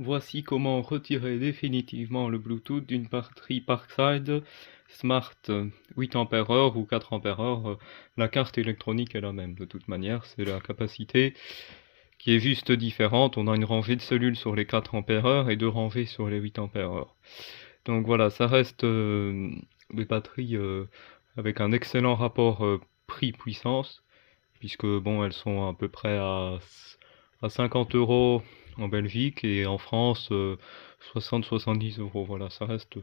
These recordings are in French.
Voici comment retirer définitivement le Bluetooth d'une batterie Parkside Smart 8 Ah ou 4 Ah. La carte électronique est la même de toute manière, c'est la capacité qui est juste différente. On a une rangée de cellules sur les 4 Ah et deux rangées sur les 8 Ah. Donc voilà, ça reste des batteries avec un excellent rapport prix-puissance, puisque bon, elles sont à peu près à 50 € en Belgique et en France 60-70 €. Voilà, ça reste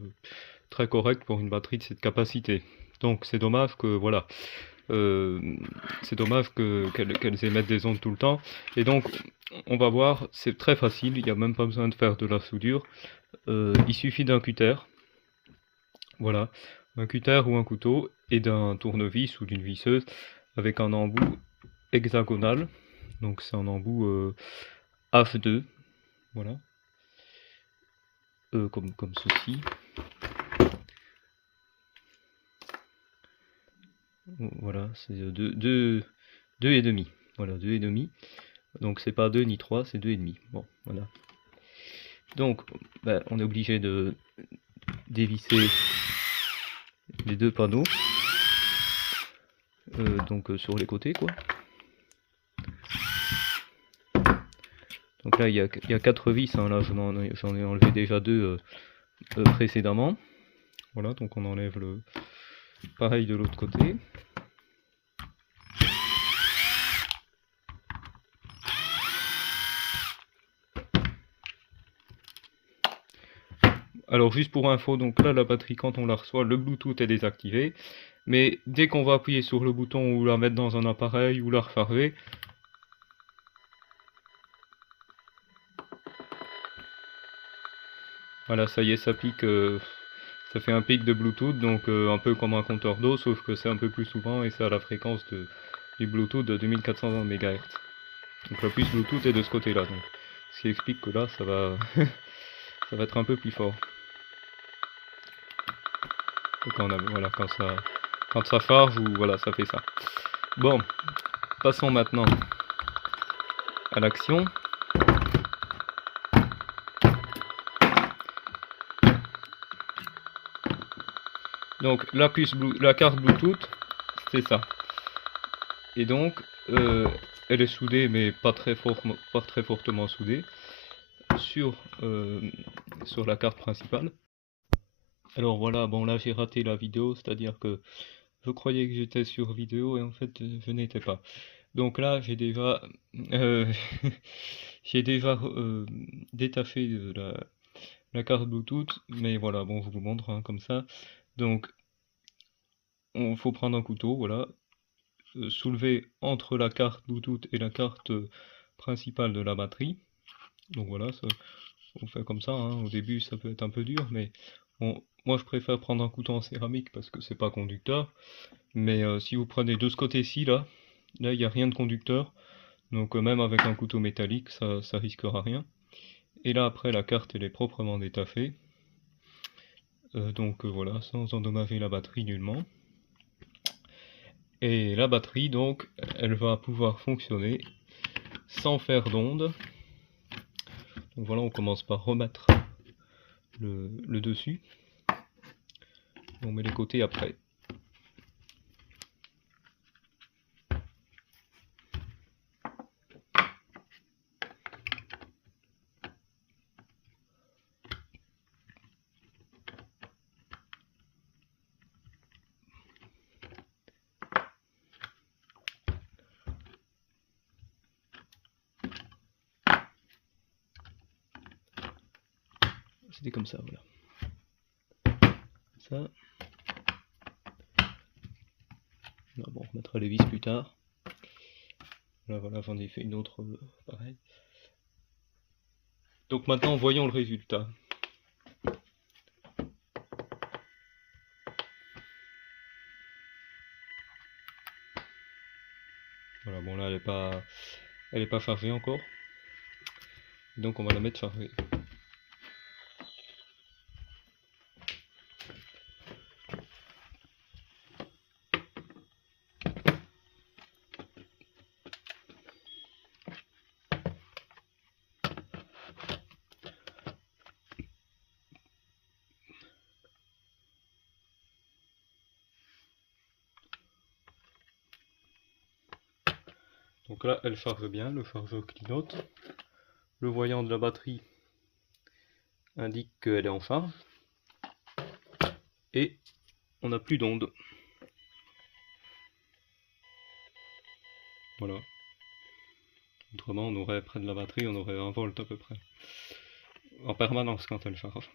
très correct pour une batterie de cette capacité. Donc c'est dommage que voilà, euh, c'est dommage qu'elles émettent des ondes tout le temps. Et donc on va voir, c'est très facile, il n'y a même pas besoin de faire de la soudure. Il suffit d'un cutter, voilà, un cutter ou un couteau et d'un tournevis ou d'une visseuse avec un embout hexagonal. Donc c'est un embout H2, voilà, comme ceci. Voilà, c'est deux et demi. Voilà, deux et demi. Donc c'est pas 2 ni 3, c'est 2 et demi. Bon, voilà. Donc, ben, on est obligé de dévisser les deux panneaux. Donc sur les côtés, quoi. Donc là, il y a 4 vis, hein, là j'en ai enlevé déjà deux précédemment. Voilà, donc on enlève le pareil de l'autre côté. Alors juste pour info, donc là la batterie quand on la reçoit, le Bluetooth est désactivé. Mais dès qu'on va appuyer sur le bouton ou la mettre dans un appareil ou la recharger, voilà, ça y est, ça pique, ça fait un pic de Bluetooth, donc un peu comme un compteur d'eau, sauf que c'est un peu plus souvent et c'est à la fréquence du Bluetooth de 2420 MHz. Donc la puce Bluetooth est de ce côté-là, donc ce qui explique que là, ça va, ça va être un peu plus fort. Et voilà, quand ça charge ou voilà, ça fait ça. Bon, passons maintenant à l'action. Donc la carte Bluetooth, c'est ça. Et donc, elle est soudée, mais pas très fortement soudée, sur, euh, sur la carte principale. Alors voilà, bon là j'ai raté la vidéo, c'est-à-dire que je croyais que j'étais sur vidéo et en fait je n'étais pas. Donc là euh, j'ai déjà détaché la carte Bluetooth, mais voilà, bon je vous montre hein, comme ça. Donc il faut prendre un couteau, voilà, soulever entre la carte Bluetooth et la carte principale de la batterie. Donc voilà, on fait comme ça, hein. Au début ça peut être un peu dur, mais bon, moi je préfère prendre un couteau en céramique parce que c'est pas conducteur. Mais si vous prenez de ce côté-ci, là il n'y a rien de conducteur. Donc même avec un couteau métallique, ça risquera rien. Et là après la carte elle est proprement détachée. Donc voilà, sans endommager la batterie nullement. Et la batterie donc, elle va pouvoir fonctionner sans faire d'onde. Donc voilà, on commence par remettre le dessus. On met les côtés après. C'était comme ça, voilà. Ça. Là, bon, on remettra les vis plus tard. Là, voilà, j'en ai fait une autre pareil. Donc maintenant, voyons le résultat. Voilà, bon là, elle est pas chargée encore. Donc on va la mettre chargée. Donc là, elle charge bien, le chargeur clignote. Le voyant de la batterie indique qu'elle est en charge. Et on n'a plus d'onde. Voilà. Autrement, on aurait près de la batterie, on aurait 1 volt à peu près. En permanence quand elle charge.